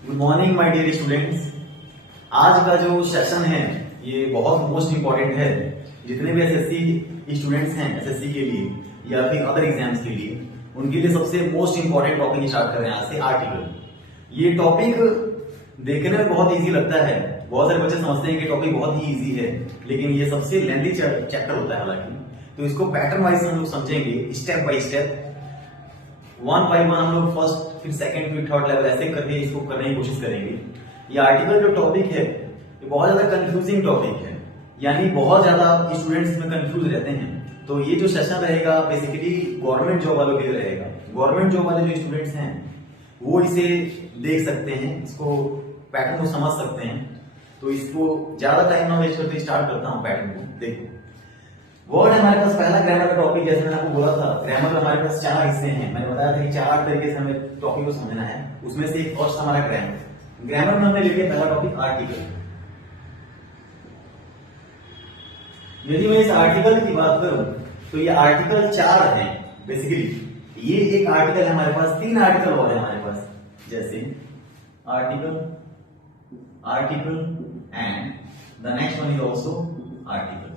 Good morning my dear students. आज का जो सेशन है ये बहुत मोस्ट इंपॉर्टेंट है। जितने भी एसएससी स्टूडेंट्स हैं एसएससी के लिए या फिर अदर एग्जाम्स के लिए, उनके लिए सबसे मोस्ट इंपॉर्टेंट टॉपिक स्टार्ट कर रहे हैं आज से, आर्टिकल। ये टॉपिक देखने में बहुत इजी लगता है, बहुत सारे बच्चे समझते हैं कि टॉपिक बहुत ही इजी है, लेकिन ये सबसे लेंथी चैप्टर होता है हालांकि। तो इसको पैटर्न वाइज हम लोग समझेंगे, step by step, one by one हम लोग फर्स्ट फिर सेकंड फिर थर्ड लेवल ऐसे करके इसको करने की कोशिश करेंगे। ये आर्टिकल जो टॉपिक है ये बहुत ज्यादा कंफ्यूजिंग टॉपिक है, यानी बहुत ज्यादा स्टूडेंट्स में कंफ्यूज रहते हैं। तो ये जो सेशन रहेगा बेसिकली गवर्नमेंट जॉब वालों के लिए रहेगा। गवर्नमेंट जॉब वाले जो स्टूडेंट्स हैं वो इसे देख सकते हैं, इसको पैटर्न को समझ सकते हैं। तो इसको ज्यादा टाइम ना वेस्ट करते स्टार्ट करता हूँ पैटर्न को। देखो, वर्ड हमारे पास पहला ग्रामर का टॉपिक, जैसे मैंने आपको बोला था ग्रामर हमारे पास चार हिस्से हैं। मैंने बताया था कि चार तरीके से हमें टॉपिक को समझना है, उसमें से एक फर्स्ट हमारा ग्रामर। ग्रामर में हमने ले लिया पहला टॉपिक आर्टिकल। यदि मैं इस आर्टिकल की बात करूं तो ये आर्टिकल चार है बेसिकली। ये एक आर्टिकल है हमारे पास, तीन आर्टिकल और है हमारे पास, जैसे article, article and the next one is also article.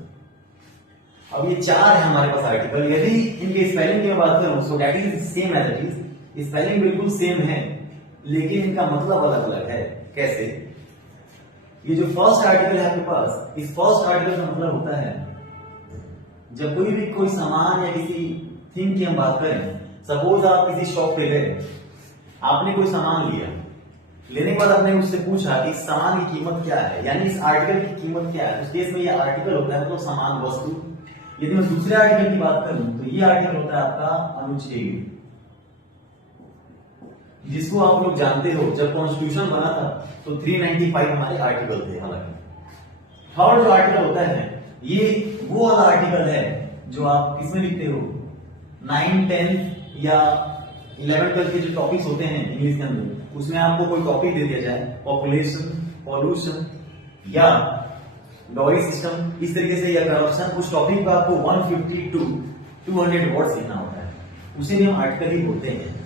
अब ये चार है हमारे पास आर्टिकल। यदि इनके स्पेलिंग की मैं बात करूं so that is same as it is, spelling बिल्कुल सेम है लेकिन इनका मतलब अलग अलग है। कैसे? ये जो फर्स्ट आर्टिकल है आपके पास, इस फर्स्ट आर्टिकल का मतलब होता है जब कोई सामान या किसी थिंग की हम बात करें, सपोज आप किसी शॉप पे गए, आपने कोई सामान लिया, लेने के बाद आपने उससे पूछा कि इस सामान की कीमत क्या है, यानी इस आर्टिकल की कीमत क्या है। उस केस में ये आर्टिकल होता है, मतलब सामान, वस्तु। यदि मैं दूसरे आर्टिकल की बात करूं तो ये आर्टिकल होता है आपका अनुच्छेद, जिसको आप लोग जानते हो जब कॉन्स्टिट्यूशन बना था तो 395 हमारे आर्टिकल थे। हालांकि थर्ड जो आर्टिकल होता है ये वो वाला आर्टिकल है जो आप किसमें लिखते हो, 9, 10 या 11 12 के जो टॉपिक्स होते हैं इंग्लिश के अंदर, उसमें आपको कोई टॉपिक दे दिया जाए, पॉपुलेशन, पॉल्यूशन या डॉरी सिस्टम, इस तरीके से, या करप्शन, उस टॉपिक पर आपको 150 to 200 वर्ड्स लिखना होता है, उसे भी हम आर्टिकल ही बोलते हैं।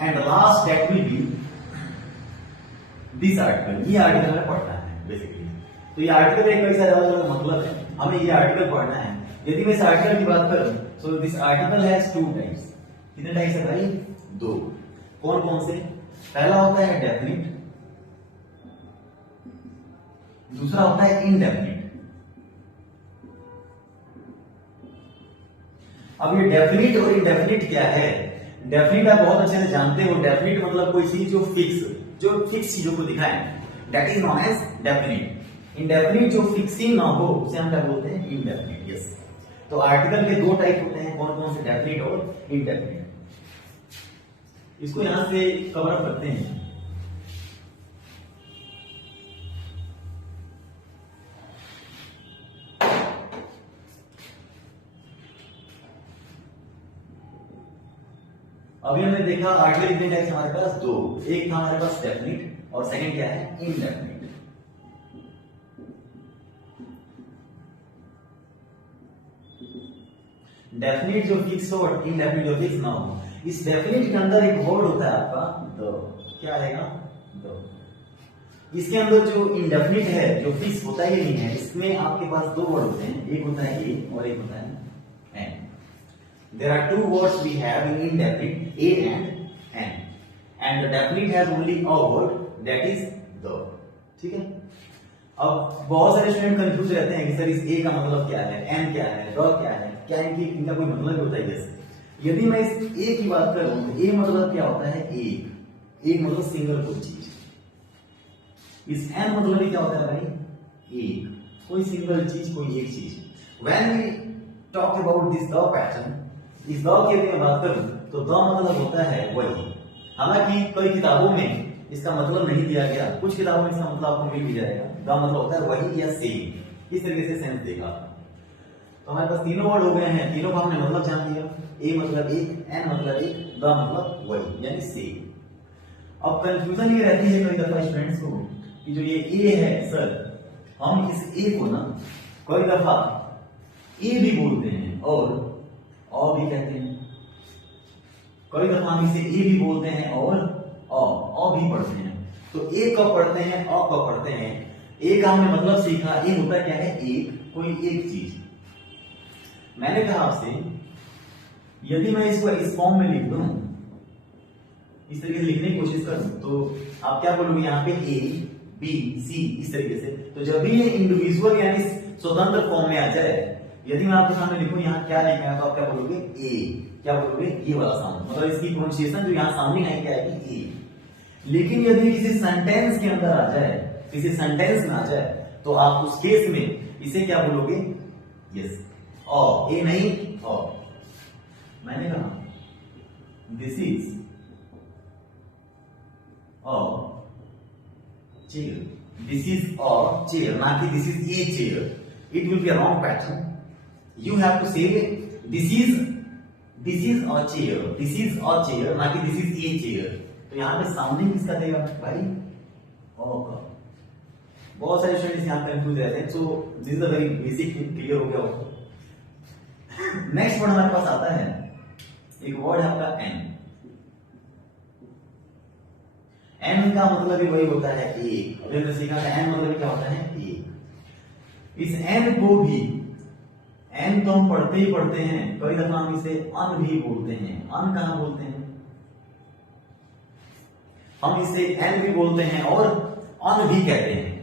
And last that will B this article. ये आर्टिकल हमें पढ़ना है बेसिकली। तो ये आर्टिकल एक कैसा अलग अलग मतलब है, हमें ये आर्टिकल पढ़ना है। यदि मैं इस आर्टिकल की बात करूं so this article has two types. कितने टाइप्स है भाई? दो। कौन कौन से? पहला होता है डेफिनिट, दूसरा होता है इनडेफिनिट। अब ये डेफिनिट और इनडेफिनिट क्या है? डेफिनिट आप बहुत अच्छे से जानते हो। डेफिनिट मतलब कोई चीज जो फिक्स चीजों को दिखाए, that is known as definite. Indefinite जो फिक्स ही ना हो उसे हम क्या बोलते हैं? इनडेफिनिट। यस। तो आर्टिकल के दो टाइप होते हैं, कौन कौन से? डेफिनिट और इनडेफिनिट। इसको यहां से कवर अप करते हैं। अभी हमने देखा आर्टिकल कितने टाइप्स हमारे पास? दो। एक था हमारे पास डेफिनिट और सेकंड क्या है? इनडेफिनिट। डेफिनिट जो फिक्स हो और इनडेफिनिट जो फिक्स ना हो। इस डेफिनिट के अंदर एक वर्ड होता है आपका द। क्या आएगा? द। इसके अंदर जो इनडेफिनिट है, जो फिक्स होता ही नहीं है, इसमें आपके पास दो वर्ड होते हैं, एक होता है ए और एक होता है N. There are two words we have in indefinite, a and n, and the definite has only a word, that is the. ठीक है? अब बहुत सारे स्टूडेंट कंफ्यूज रहते हैं कि सर इस a का मतलब क्या है, n क्या है, the क्या है, क्या इनका कोई मतलब होता है? जैसे यदि मैं इस a की बात करूं तो a मतलब क्या होता है? एक मतलब सिंगल कोई चीज। इस n मतलब क्या होता है भाई? एक, कोई सिंगल चीज, कोई एक चीज। When we talk about this the pattern, इस द की यदि मैं बात करूं तो द मतलब होता है वही। हालांकि कई किताबों में इसका मतलब नहीं दिया गया, कुछ किताबों में इसका मतलब आपको मिल भी जाएगा। द मतलब होता है वही या सेम, इस तरीके से सेंस देगा। तो हमारे पास तीनों वर्ड हो गए हैं, तीनों का हमने मतलब जान लिया। ए मतलब एक, एन मतलब एक, द मतलब वही यानी सेम। अब कंफ्यूजन ये रहती है कई दफा स्टूडेंट्स को कि जो ये ए है, सर हम इस ए को ना कई दफा ए भी बोलते हैं और भी कहते हैं, कई दफा हम इसे ए भी बोलते हैं और भी पढ़ते हैं। तो ए कब पढ़ते हैं, अ कब पढ़ते हैं। ए का हमने मतलब सीखा, ए होता क्या है, एक, कोई एक चीज। मैंने कहा आपसे यदि मैं इसको इस फॉर्म में लिख दूं, इस तरीके से लिखने की कोशिश करूं, तो आप क्या बोलोगे यहाँ पे ए बी सी इस तरीके से। तो जब भी ये इंडिविजुअल यानी स्वतंत्र फॉर्म में आ जाए, यदि मैं आपके सामने लिखूं यहाँ क्या लिखा है, तो आप क्या बोलोगे ए, क्या बोलोगे ये वाला साउंड, मतलब इसकी प्रोनाउंसिएशन जो यहाँ साउंडिंग आई क्या आएगी ए। लेकिन यदि किसी सेंटेंस के अंदर आ जाए, किसी सेंटेंस में आ जाए, तो आप उस केस में इसे क्या बोलोगे, यस और ए नहीं और। मैंने कहा this is a chair, this is a chair, ना कि this is a chair, it will be a wrong pattern. You have to say this is a chair, this is a chair, ना कि this is a chair. तो यहां पे sounding किसका देगा भाई, ओ का। बहुत सारे स्टूडेंट्स यहां कंफ्यूज रहते हैं, सो this is a very basic thing, clear हो गया होगा। नेक्स्ट वर्ड हमारे पास आता है, एक वर्ड है आपका एन। एन का मतलब भी वही होता है एक। अभी हमने सीखा था एन मतलब क्या होता है एक। इस एन को भी, एन तो हम पढ़ते ही पढ़ते हैं, कई दफा हम इसे अन भी बोलते हैं। अन कहां बोलते हैं, हम इसे एन भी बोलते हैं और अन भी कहते हैं।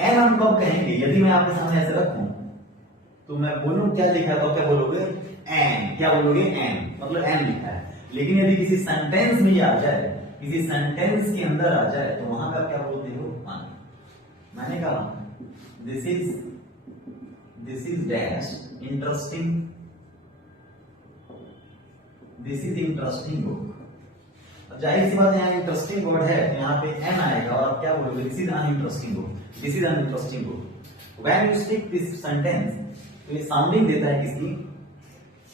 एन हम कब कहेंगे, यदि मैं आपके सामने ऐसे रखूं तो मैं बोलूं क्या लिखा है, तो क्या बोलोगे एन, क्या बोलोगे एन, मतलब एन लिखा है। लेकिन यदि किसी सेंटेंस में आ जाए, किसी सेंटेंस के अंदर आ जाए, तो वहां पर क्या बोलते हो अन। मैंने कहा this is dash interesting, this is interesting book. जाहिर सी बात है यहाँ इंटरेस्टिंग वर्ड है, तो यहाँ पे एन आएगा और आप क्या बोलोगे this is an interesting book, this is an interesting book. When you speak this sentence, तो ये साउंडिंग देता है किसकी,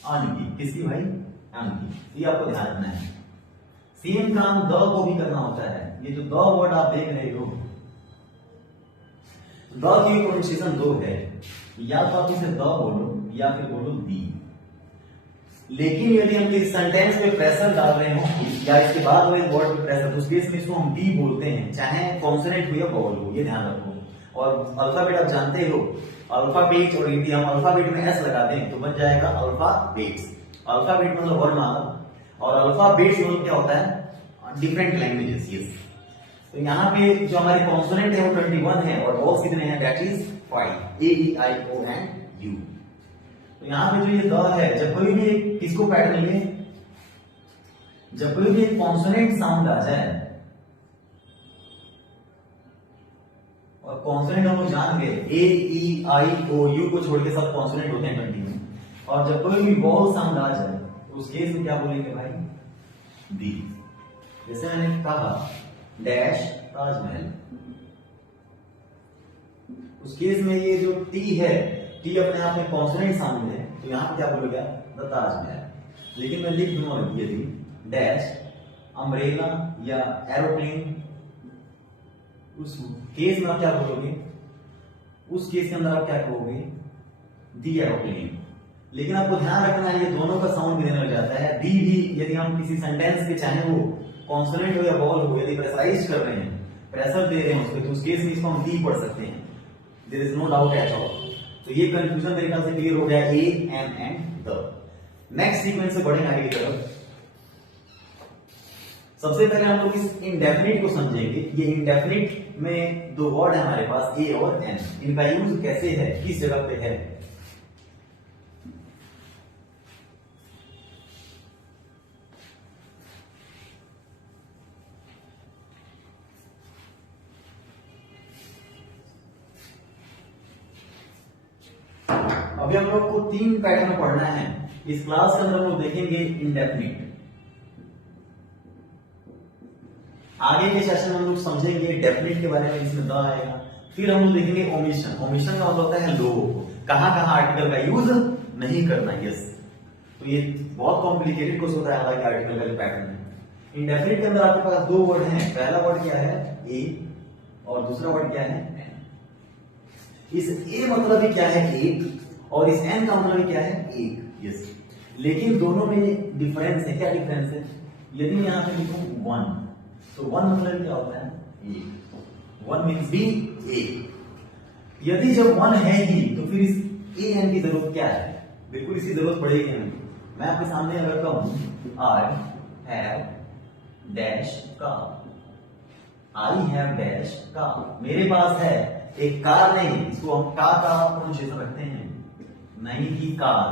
अन की। किसकी भाई, अन की। ये आपको ध्यान रखना है। सेम काम द को भी करना होता है। ये जो द वर्ड आप देख रहे हो, द की प्रोनाउंसिएशन दो है, या तो आप इसे द बोलो या फिर बोलो दी। लेकिन यदि हम इस सेंटेंस पे प्रेशर डाल रहे हो या इसके बाद वाले वर्ड पे प्रेशर, तो उस केस में इसको हम डी बोलते हैं, चाहे कॉन्सोनेंट हो या वॉवल हो, ये ध्यान रखो। और अल्फाबेट आप जानते हो, अल्फाबेट और यदि हम अल्फाबेट में एस लगा दें तो बन जाएगा अल्फाबेट्स। अल्फाबेट मतलब वर्णमाला, और अल्फाबेट्स मतलब क्या होता है, डिफरेंट लैंग्वेजेस। यस, तो यहाँ पे जो हमारे कॉन्सोनेंट है वो 21 है और वॉवल्स कितने हैं, that is 5, A E I O and U. तो यहाँ पे जो ये द है, जब कोई भी किसको पैटर्न मिले, जब कोई भी एक कॉन्सोनेंट साउंड आ जाए, और कॉन्सोनेंट हम लोग जान गए ए ई आई ओ यू को छोड़ के सब कॉन्सोनेंट होते हैं 20 में, और जब कोई भी वॉवल साउंड आ जाए तो उस केस में क्या बोलेंगे भाई, दी। जैसे मैंने कहा डैश ताजमहल, उस केस में ये जो टी है, टी अपने आप में कॉन्सोनेंट साउंड है, तो यहां क्या बोलोगे द ताजमहल। लेकिन मैं लिख दूंगा यदि डैश अम्ब्रेला या एरोप्लेन, उस केस में आप क्या बोलोगे, उस केस के अंदर आप क्या कहोगे, दी एरोप्लेन। लेकिन आपको ध्यान रखना है ये दोनों का साउंड देने लग जाता है। दी भी यदि हम किसी सेंटेंस के, चाहे वो कॉन्सोनेंट हो या वॉवल हो, यदि प्रेशराइज कर रहे हैं, प्रेशर दे रहे हैं उस पर, तो उस केस में इसको हम दी पढ़ सकते हैं, there is no doubt at all. तो ये कंफ्यूजन मेरे ख्याल से क्लियर हो गया, a an and the. Next sequence से बढ़ेंगे आगे की तरफ। सबसे पहले हम लोग इस इंडेफिनिट को समझेंगे। ये इंडेफिनिट में दो वर्ड है हमारे पास, ए और एन, इनका यूज कैसे है, किस जगह पे है। अभी हम लोग को 3 पैटर्न पढ़ना है इस क्लास के अंदर। हम लोग देखेंगे इंडेफिनिट, आगे के सेशन में हम लोग समझेंगे डेफिनिट के बारे में, इसमें द आएगा। फिर हम लोग देखेंगे ओमिशन। ओमिशन का मतलब होता है लो, कहां कहां आर्टिकल का यूज नहीं करना। यस, तो ये बहुत कॉम्प्लिकेटेड कुछ होता है हालांकि आर्टिकल का पैटर्न है। इंडेफिनिट के अंदर आपके पास दो वर्ड हैं, पहला वर्ड क्या है ए और दूसरा वर्ड क्या है एन। इस ए मतलब ही क्या है एक, और इस एन का मतलब क्या है एक। यस, लेकिन दोनों में डिफरेंस है। क्या डिफरेंस है, यदि मैं यहां पे लिखूं 1, तो 1 मतलब क्या होता है ए, वन मीन्स बी ए। यदि जब वन है ही तो फिर इस ए एन की जरूरत क्या है? बिल्कुल इसकी जरूरत पड़ेगी हमें। मैं आपके सामने अगर कहूं आई have dash car, I have dash car, मेरे पास है एक कार, नहीं इसको हम का प्रोनाउंसिएशन रखते हैं, नहीं की कार,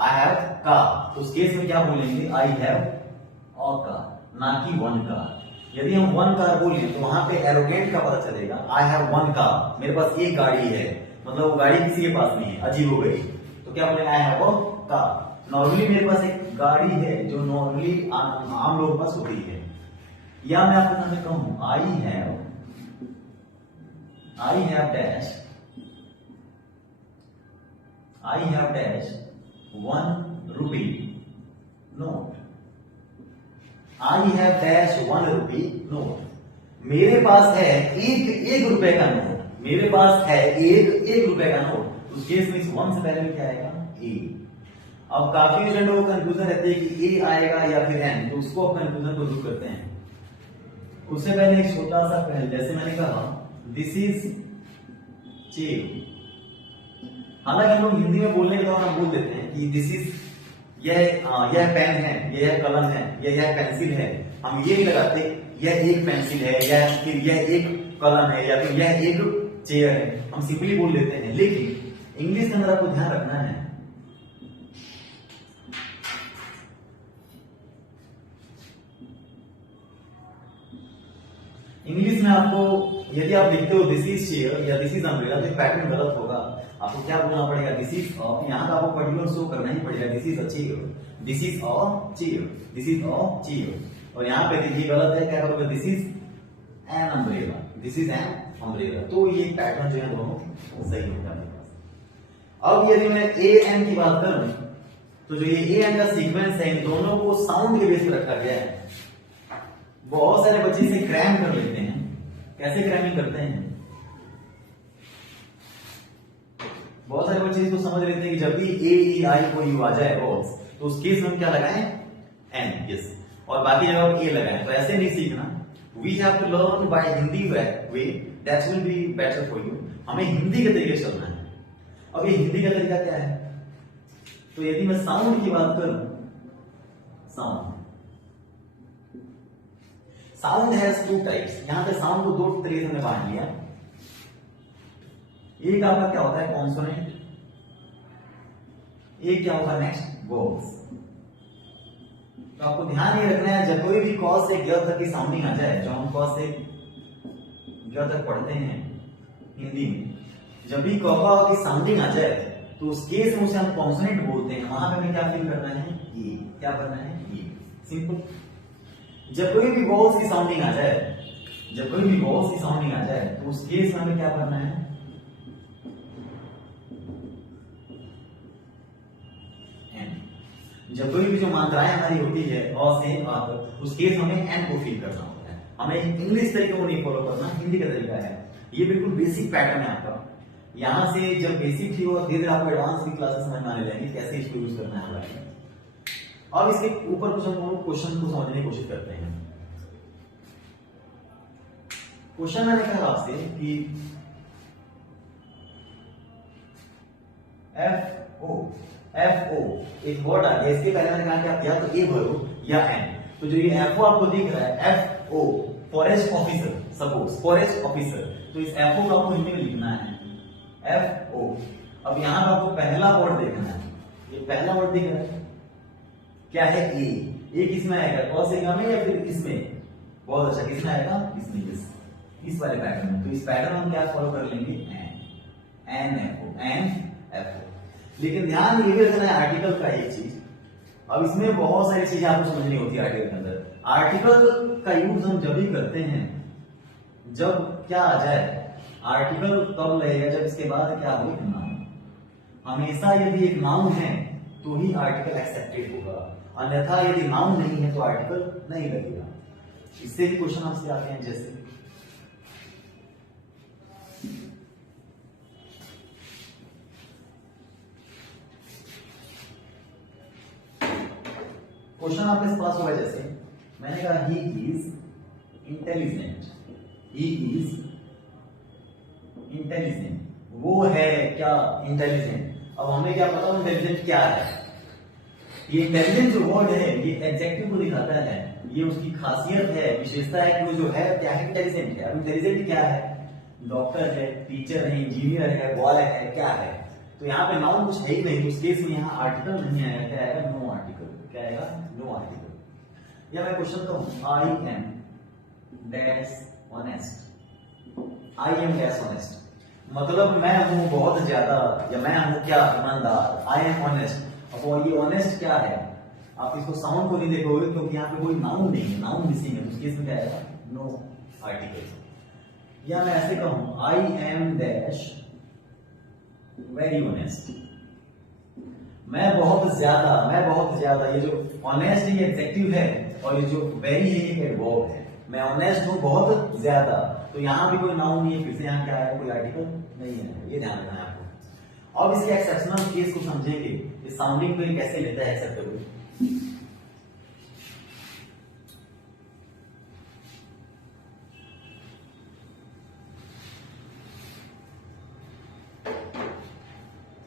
आई हैव कार। तो उस केस में क्या बोलेंगे? आई हैव अ कार, ना कि वन कार। यदि हम वन कार बोले तो वहां पे एरोगेंट का पता चलेगा। आई हैव वन कार, मेरे पास एक गाड़ी है, मतलब वो गाड़ी किसी के पास नहीं है, अजीब हो गई। तो क्या बोलेंगे? आई हैव अ कार। नॉर्मली मेरे पास एक गाड़ी है जो नॉर्मली आम लोगों के पास होती है। या मैं आपके सामने कहूं आई have dash, I have dash 1 rupee note, I have dash 1 rupee note. मेरे पास है एक रुपए का नोट, मेरे पास है एक रुपए का नोट। उस केस में इस वन से पहले में क्या आएगा? ए। अब काफी स्टूडेंटों को कंफ्यूजन रहती है कि ए आएगा या फिर एन, तो उसको अब कंफ्यूजन को दूर करते हैं। उससे पहले एक छोटा सा पहल, जैसे मैंने कहा दिस इज चेयर। हालांकि हम लोग हिंदी में बोलने के दौरान बोल देते हैं कि दिस इज, यह पेन है, यह कलम है, यह पेंसिल है। हम ये नहीं लगाते यह एक पेंसिल है या फिर यह एक कलम है या फिर यह एक चेयर है, हम सिंपली बोल देते हैं। लेकिन इंग्लिश के अंदर आपको ध्यान रखना है, इंग्लिश में आपको यदि आप लिखते हो दिस इज चेयर या दिस इज अम्ब्रेला तो पैटर्न गलत होगा। आपको क्या बोलना पड़ेगा? दिस इज यहाँ का आपको पर्टिकुलर शो करना ही पड़ेगा। This is a chair, this is a chair, this is a chair. और यहाँ पे देखिए गलत है, क्या करोगे? This is an umbrella, this is an umbrella. तो ये पैटर्न जो है दोनों सही होगा आपके पास। अब यदि मैं ए एन की बात करूं तो जो ये ए एन का सीक्वेंस है, इन दोनों को साउंड के बेस पर रखा गया है। बहुत सारे बच्चे इसे क्रैम कर लेते हैं। कैसे क्रैमिंग करते हैं? बहुत सारे बच्चे इसको समझ लेते हैं कि जब भी ए ई आई को यू आ जाए वॉल्स, तो उस केस में हम क्या लगाएं? एन, यस, और बाकी जगह ए लगाएं। तो ऐसे नहीं सीखना। We have to learn by Hindi way, that will be better for you. हमें हिंदी के तरीके से चलना है। अब ये हिंदी का तरीका क्या है? तो यदि मैं साउंड की बात करूं, साउंड हैज टू टाइप्स। यहां पे साउंड को दो तरीके से हमने बांट लिया। एक आपका क्या होता है? कॉन्सोनेंट। एक क्या होगा? Next vowels. तो आपको ध्यान ये रखना है, जब कोई भी कॉज से ग तक की साउंडिंग आ जाए, जो हम कॉज से ग तक पढ़ते हैं हिंदी में, जब भी क की साउंडिंग आ जाए तो उस केस में उसे हम कॉन्सोनेंट बोलते हैं। वहां पे हमें क्या फील करना है? ये। क्या करना है? ये। सिंपल। जब कोई भी वॉवल्स की साउंडिंग आ जाए, जब कोई भी वॉवल्स की साउंडिंग आ जाए तो उस केस में हमें क्या करना है? एन। जब कोई भी जो मात्राएं हमारी होती है अ से आ तक, उस केस हमें एन को फील करना होता है। हमें इंग्लिश तरीके को नहीं फॉलो करना, हिंदी का तरीका है। ये बिल्कुल बेसिक पैटर्न है आपका। यहां से जब बेसिक थी और धीरे धीरे आपको एडवांस की क्लासेस समझ में आने लगेंगे कैसे इसको यूज करना है हमारे। अब इसके ऊपर कुछ हम लोग क्वेश्चन को समझने की कोशिश करते हैं। क्वेश्चन मैंने कहा आपसे कि एफ ओ एक वर्ड आ गया, इसके पहले मैंने कहा कि आप या तो ए भरो या एन। तो जो ये एफ ओ आपको दिख रहा है, F O forest officer, suppose forest officer, तो इस एफ ओ को आपको हिंदी में लिखना है एफ ओ। अब यहां पर आपको पहला वर्ड देखना है, ये पहला वर्ड दिख रहा है क्या है? ए किसमें आएगा? कौन से में या फिर इसमें? बहुत अच्छा, किसमें आएगा? इसमें, इस वाले पैटर्न में। तो इस पैटर्न हम क्या फॉलो कर लेंगे? An F O. लेकिन ध्यान ये भी रखना है आर्टिकल का एक चीज। अब इसमें बहुत सारी चीजें आपको समझनी होती है आर्टिकल के अंदर। आर्टिकल का यूज हम जब भी करते हैं जब क्या आ जाए, आर्टिकल कब लगेगा? जब इसके बाद क्या हो? नाउन। हमेशा यदि एक नाउन है तो ही आर्टिकल एक्सेप्टेड होगा, अन्यथा यदि नाउन नहीं है तो आर्टिकल नहीं लगेगा। इससे भी क्वेश्चन आपसे आते हैं, जैसे क्वेश्चन आपके पास हुआ, जैसे मैंने कहा he is intelligent, he is intelligent, वो है क्या इंटेलिजेंट। अब हमें क्या पता इंटेलिजेंट क्या है। ये इंटेलिजेंट जो वर्ड है ये एडजेक्टिव को दिखाता है, ये उसकी खासियत है, विशेषता है कि वो जो है क्या है, इंटेलिजेंट है। अब इंटेलिजेंट क्या है, डॉक्टर है, टीचर है, इंजीनियर है, बॉय है, क्या है। तो यहाँ पे नाउन कुछ है ही नहीं, उस केस में यहाँ आर्टिकल नहीं आएगा, क्या आएगा, नो आर्टिकल। क्या आएगा, नो आर्टिकल। या मैं क्वेश्चन कहूं, I am dash honest, I am dash honest, मतलब मैं हूं बहुत ज्यादा, या मैं हूं क्या, ईमानदार। आई एम ऑनेस्ट, अब ये ऑनेस्ट क्या है, आप इसको साउंड को नहीं देखोगे क्योंकि यहाँ पे कोई नाउन नहीं है, नाउन मिसिंग है, उसके इसमें क्या आएगा, नो आर्टिकल। या मैं ऐसे कहूं, I am dash very honest, मैं बहुत ज्यादा, ये जो ऑनेस्ट ये एडजेक्टिव है और ये जो वेरी है ये एडवर्ब है। मैं ऑनेस्ट हूं बहुत ज्यादा, तो यहाँ भी कोई नाउन नहीं है, फिर से यहाँ क्या आएगा, कोई आर्टिकल नहीं है, ये ध्यान रखना है आपको। अब इसके एक्सेप्शनल केस को समझेंगे, ये साउंडिंग पे कैसे लेता है एक्सेप्टेबल।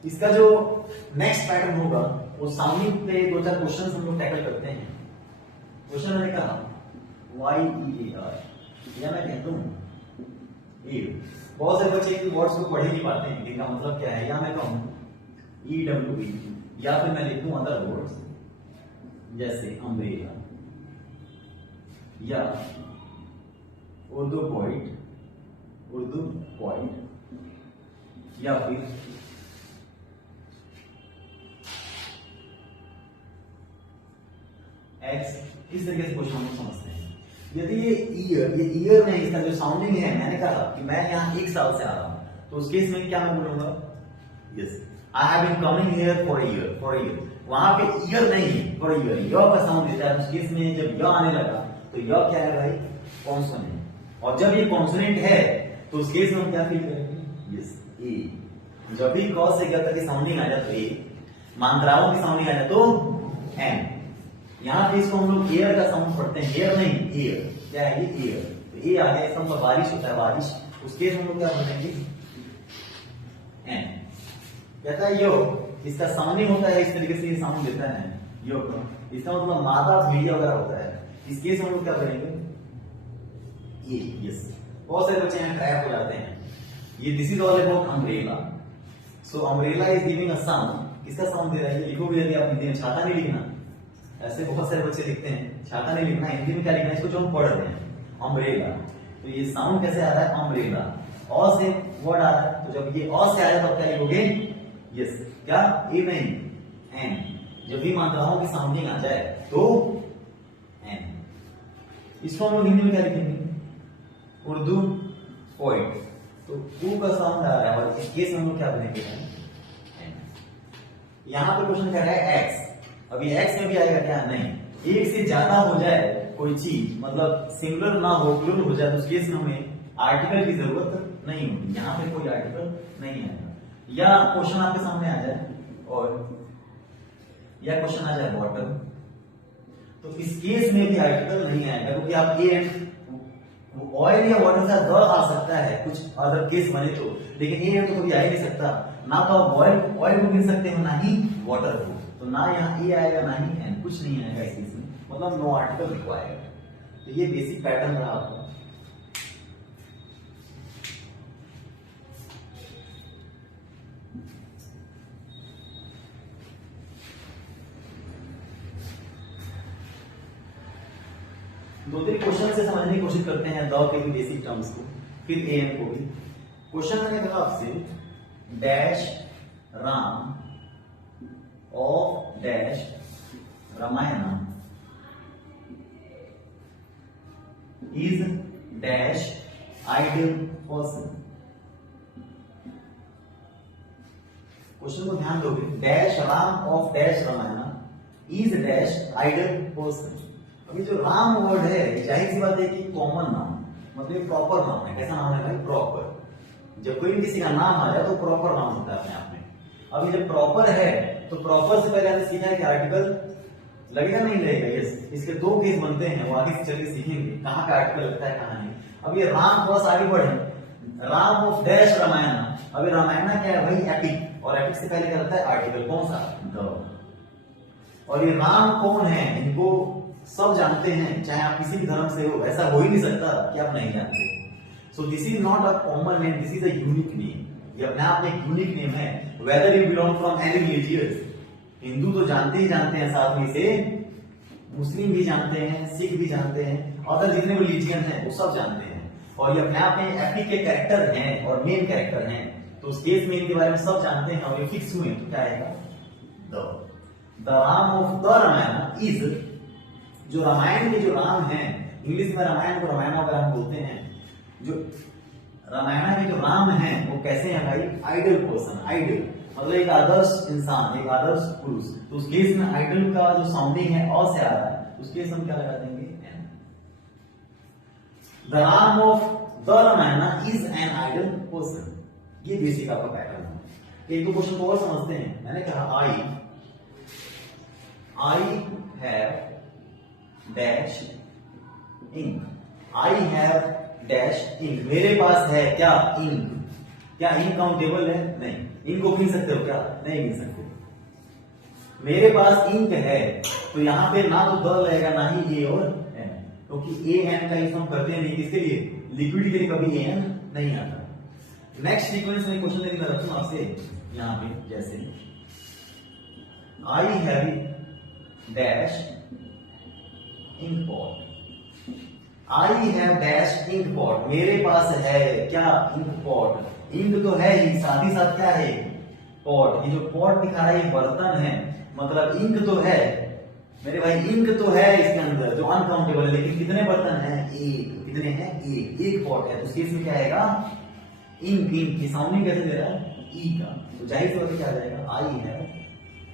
इसका जो नेक्स्ट पैटर्न होगा वो साउंडिंग पे दो चार क्वेश्चन हम लोग टैकल करते हैं। क्वेश्चन मैंने कहा वाई ई ए आर, या मैं कहता हूं ए, बहुत से बच्चे इन वर्ड्स को पढ़ ही नहीं पाते हैं, इनका मतलब क्या है। या मैं कहूं ई डब्ल्यू ई, या फिर मैं लिखूं अदर वर्ड्स जैसे अम्ब्रेला, या उर्दू पॉइंट, या फिर एक्स। इस तरीके से क्वेश्चन हम लोग समझते हैं। यदि ये ईयर में इसका जो साउंडिंग है, मैंने कहा कि मैं यहाँ 1 साल से आ रहा हूं, तो उस केस में क्या मैं बोलूंगा, yes I have been coming here for year. वहां पे ईयर नहीं है, फॉर ईयर, य का साउंड देता है। उस केस में जब य आने लगा तो य क्या है भाई, कॉन्सोनेंट। और जब ये कॉन्सोनेंट है तो उस केस में हम क्या फील करेंगे, यस ए। जब भी क से ग तक की साउंडिंग आ जाए तो ए, मात्राओं की साउंडिंग आ जाए तो एन। यहाँ पे इसको हम लोग एयर का साउंड पढ़ते हैं, एयर नहीं एयर, क्या है ये एयर। तो ए आ गया, इसका मतलब बारिश होता है, बारिश। उसके हम लोग क्या बोलेंगे, एन। कहता है यो, इसका साउंडिंग होता है इस तरीके से, ये साउंड देता है यो, इसका मतलब मादा मीडिया वगैरह होता है। इस केस में हम लोग क्या करेंगे, ये, यस। बहुत सारे बच्चे यहाँ ट्रैप हो जाते हैं। ये this is all about umbrella. So umbrella is giving a sound, किसका साउंड दे रहा है, लिखोगे यदि आप हिंदी में, छाता नहीं लिखना। ऐसे बहुत सारे बच्चे लिखते हैं, छाता नहीं लिखना, हिंदी में क्या लिखना है, इसको जो हम पढ़ रहे हैं, अम्ब्रेला। तो ये साउंड कैसे आ रहा है, अम्ब्रेला। अ से वर्ड आ रहा है, तो जब ये अ से आया तो क्या लिखोगे, यस, क्या ए नहीं एन। जब भी मात्राओं की साउंडिंग आ जाए तो एन। इसको हम लोग हिंदी में क्या लिखेंगे, उर्दू पोइट, तो ऊ का साउंड आ रहा है, और इस केस में हम लोग क्या बनेंगे, एन। यहां पे क्वेश्चन क्या है, एक्स। अभी एक्स में भी आएगा क्या, नहीं। एक से ज्यादा हो जाए कोई चीज, मतलब सिंगुलर ना हो, प्लूरल हो जाए, तो उस केस में हमें आर्टिकल की जरूरत नहीं होगी। यहाँ पे कोई आर्टिकल नहीं आएगा। या क्वेश्चन आपके सामने आ जाए और या क्वेश्चन आ जाए बॉटम, तो इस केस में भी आर्टिकल नहीं आएगा, क्योंकि आप ए ऑयल या वाटर से द आ सकता है कुछ अदर केस बने तो, लेकिन ए तो कभी आ ही नहीं सकता। ना तो आप ऑयल को गिन सकते हो, ना ही वाटर को, तो ना यहाँ ए आएगा ना ही एन, कुछ नहीं आएगा इस केस में, मतलब नो आर्टिकल रिक्वायर्ड। तो ये बेसिक पैटर्न रहा आपका। दो तीन क्वेश्चन से समझने की कोशिश करते हैं द के भी बेसिक टर्म्स को, फिर ए एन को भी। क्वेश्चन मैंने कहा आपसे, dash Ram of dash Ramayana is dash ideal person. Question को ध्यान दोगे, dash Ram of dash Ramayana is dash ideal person. अभी जो राम वर्ड है, जाहिर सी बात है कि कॉमन नाम, मतलब प्रॉपर नाम है। कैसा नाम है भाई, प्रॉपर। जब कोई भी किसी का नाम आ जाए तो प्रॉपर नाम होता है अपने आप में। अभी जब प्रॉपर है तो प्रॉपर से पहले हमने सीखा है कि आर्टिकल लगेगा नहीं लगेगा, यस। इसके दो केस बनते हैं, वो आगे से चल के सीखेंगे, कहाँ का आर्टिकल लगता है कहाँ नहीं। अब ये राम थोड़ा सा आगे बढ़े, राम ऑफ डैश रामायण। अब ये रामायण क्या है भाई, एपिक, और एपिक से पहले क्या रहता है आर्टिकल, कौन सा, द। और ये राम कौन है, इनको सब जानते हैं, चाहे आप किसी भी धर्म से हो, ऐसा हो ही नहीं सकता कि आप नहीं जानते। सो this is not a common name, this is a unique name, ये अपने आप में एक यूनिक नेम है। Whether you belong from any religious, Hindu तो जानते ही जानते हैं, साथ में से मुस्लिम भी जानते हैं, सिख भी जानते हैं, अदर जितने भी रिलीजियन हैं वो सब जानते हैं। और ये अपने आप में एपिक के कैरेक्टर हैं और मेन कैरेक्टर हैं, तो उस केस में इनके बारे में सब जानते हैं और ये फिक्स हुए, तो क्या आएगा, the Ram of the Ramayana is, जो रामायण के जो राम है, इंग्लिश में रामायण को रामायण वगैरह हम बोलते हैं, जो रामायण के जो राम है वो कैसे हैं भाई, आइडल पर्सन, आइडल मतलब एक आदर्श इंसान, एक आदर्श पुरुष। तो उस केस में आइडल का जो साउंडिंग है अ से आ रहा है, उस केस हम क्या लगा देंगे, an. The Ram of the Ramayana is an ideal person, ये बेसिक आपका पैटर्न है। एक दो क्वेश्चन को और समझते हैं। मैंने कहा I have dash ink, I have dash ink, मेरे पास है क्या, इंक। क्या इंक काउंटेबल है, नहीं। इंक को गिन सकते हो क्या, नहीं गिन सकते। मेरे पास इंक है, तो यहां पे ना तो द लगेगा ना ही ए और एन, क्योंकि ए एन का यूज हम करते हैं नहीं, किसके लिए, लिक्विड के लिए कभी ए एन नहीं आता। नेक्स्ट सीक्वेंस में क्वेश्चन यदि मैं रखूं आपसे यहां पे, जैसे I have dash ink pot, I have dash ink pot, मेरे पास है क्या, इंक पॉट। इंक तो है ही, साथ ही साथ क्या है, पॉट। ये जो पॉट दिखा रहा है ये बर्तन है, मतलब इंक तो है मेरे भाई, इंक तो है इसके अंदर जो अनकाउंटेबल है, लेकिन कितने बर्तन हैं, एक। कितने हैं, एक पॉट है। तो उसके इसमें क्या आएगा, इंक। इंक की साउंडिंग कैसे दे रहा है, ई का, तो जाहिर सी बात है क्या आ जाएगा, आई है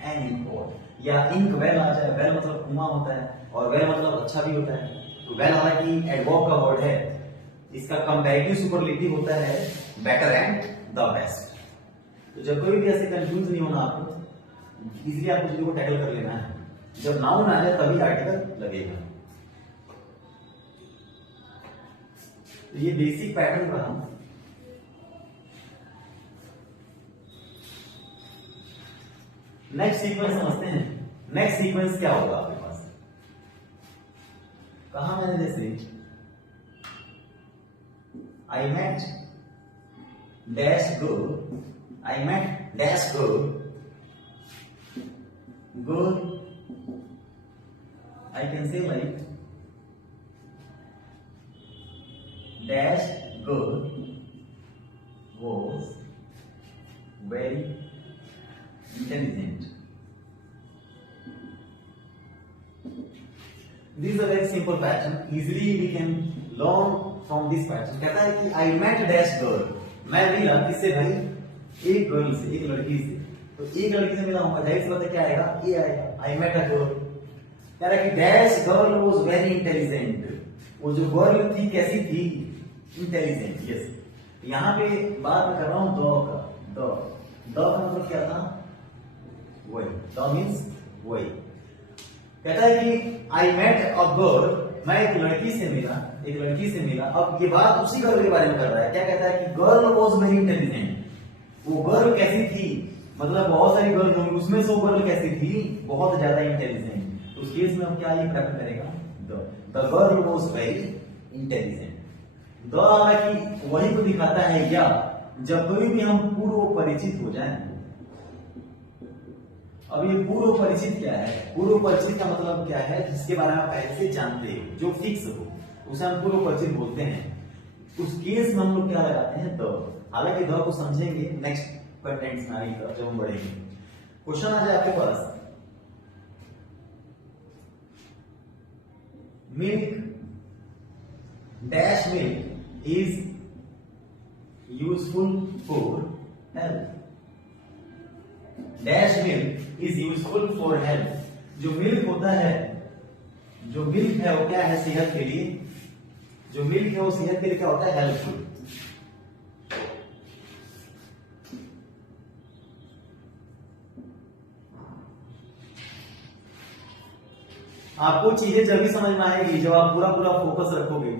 एन इंक पॉट। या इंक वेल आ जाए, वेल मतलब कुआं होता है, और वेल मतलब अच्छा भी होता है। तो वेल हालांकि एडवर्ब का वर्ड है, इसका कंपैरेटिव सुपरलेटिव होता है बेटर एंड द बेस्ट। तो जब कोई भी ऐसे कंफ्यूज नहीं होना आपको, इजीली आपको चीजों को टैकल कर लेना है। जब नाउन आ जाए तभी आर्टिकल लगेगा। तो ये बेसिक पैटर्न रहा। नेक्स्ट सीक्वेंस समझते हैं। नेक्स्ट सीक्वेंस क्या होगा आपके पास, कहा मैंने जैसे I met dash girl, I met dash girl, girl I can say like dash girl was very intelligent. This is a very simple pattern. Easily we can learn from this pattern. कहता है कि I met dash girl, मैं मिला किससे भाई, एक girl से, एक लड़की से। तो एक लड़की से मिला हूँ, जाहिर सी बात है क्या आएगा, ये आएगा, I met a girl। कह रहा कि dash girl was very intelligent, वो जो गर्ल थी कैसी थी, इंटेलिजेंट। यस, यहाँ पे बात मैं कर रहा हूं द का, द का मतलब क्या था, वही, द मीन्स वही। कहता है कि आई मेट अ गर्ल, मैं एक लड़की से मिला, एक लड़की से मिला। अब ये बात उसी गर्ल के बारे में कर रहा है। क्या कहता है कि गर्ल वॉज वेरी इंटेलिजेंट, वो गर्ल कैसी थी, मतलब बहुत सारी गर्ल होंगी, उसमें से वो गर्ल कैसी थी, बहुत ज्यादा इंटेलिजेंट। उस केस में हम क्या ये प्रेफर करेगा, the girl was very intelligent. The हालांकि वही को दिखाता है या जब कोई भी हम पूर्व परिचित हो जाएं। अब ये पूर्व परिचित क्या है, पूर्व परिचित का मतलब क्या है, जिसके बारे में आप पहले से जानते हो, जो फिक्स हो, उसे हम पूर्व परिचित बोलते हैं। उस केस में हम लोग क्या लगाते हैं, द। हालांकि द को समझेंगे नेक्स्ट कंटेंट्स में आगे जब हम बढ़ेंगे। क्वेश्चन आ जाए आपके पास, milk dash milk is useful for health, dash milk is useful for health। जो मिल्क होता है, जो मिल्क है वो क्या है, सेहत के लिए, जो मिल्क है वो सेहत के लिए क्या होता है, हेल्पफुल। आपको चीजें जब भी समझ में आएगी जब आप पूरा पूरा फोकस रखोगे।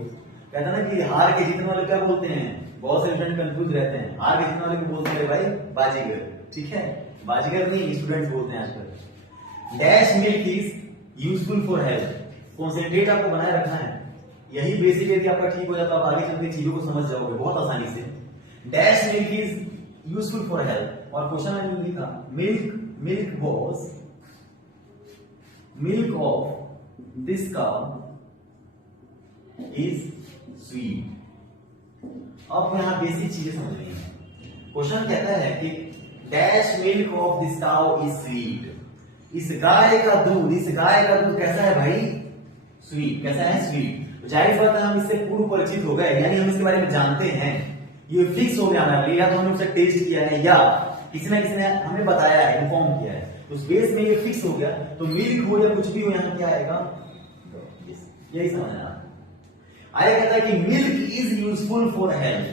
कहते हैं ना कि हार के जीतने वाले क्या बोलते हैं, बहुत से स्टूडेंट कंफ्यूज रहते हैं, हार के जीतने वाले को बोलते हैं भाई बाजीगर, ठीक है, बाजीगर नहीं स्टूडेंट्स बोलते हैं आजकल। Dash milk is useful for health, concentrate आपको बनाए रखना है, यही बेसिक यदि आपका ठीक हो जाता है आप आगे चलकर चीजों को समझ जाओगे बहुत आसानी से। Dash milk is useful for health, और क्वेश्चन मैंने लिखा milk was milk of this cow is sweet. अब यहां बेसिक चीजें समझनी है। क्वेश्चन कहता है कि dash milk of this cow is sweet, इस गाय का दूध कैसा है भाई, स्वीट, कैसा है, स्वीट। जाहिर बात है हम इससे पूर्व परिचित हो गए, यानी हम इसके बारे में जानते हैं, ये फिक्स हो गया हमारे लिए, या तो हमने उसे टेस्ट किया है या किसी ने हमें बताया है, इन्फॉर्म किया है, उस बेस में ये फिक्स हो गया। तो मिल्क हो या कुछ भी हो, यहाँ क्या आएगा, यही समझना आया। कहता है कि milk is useful for health,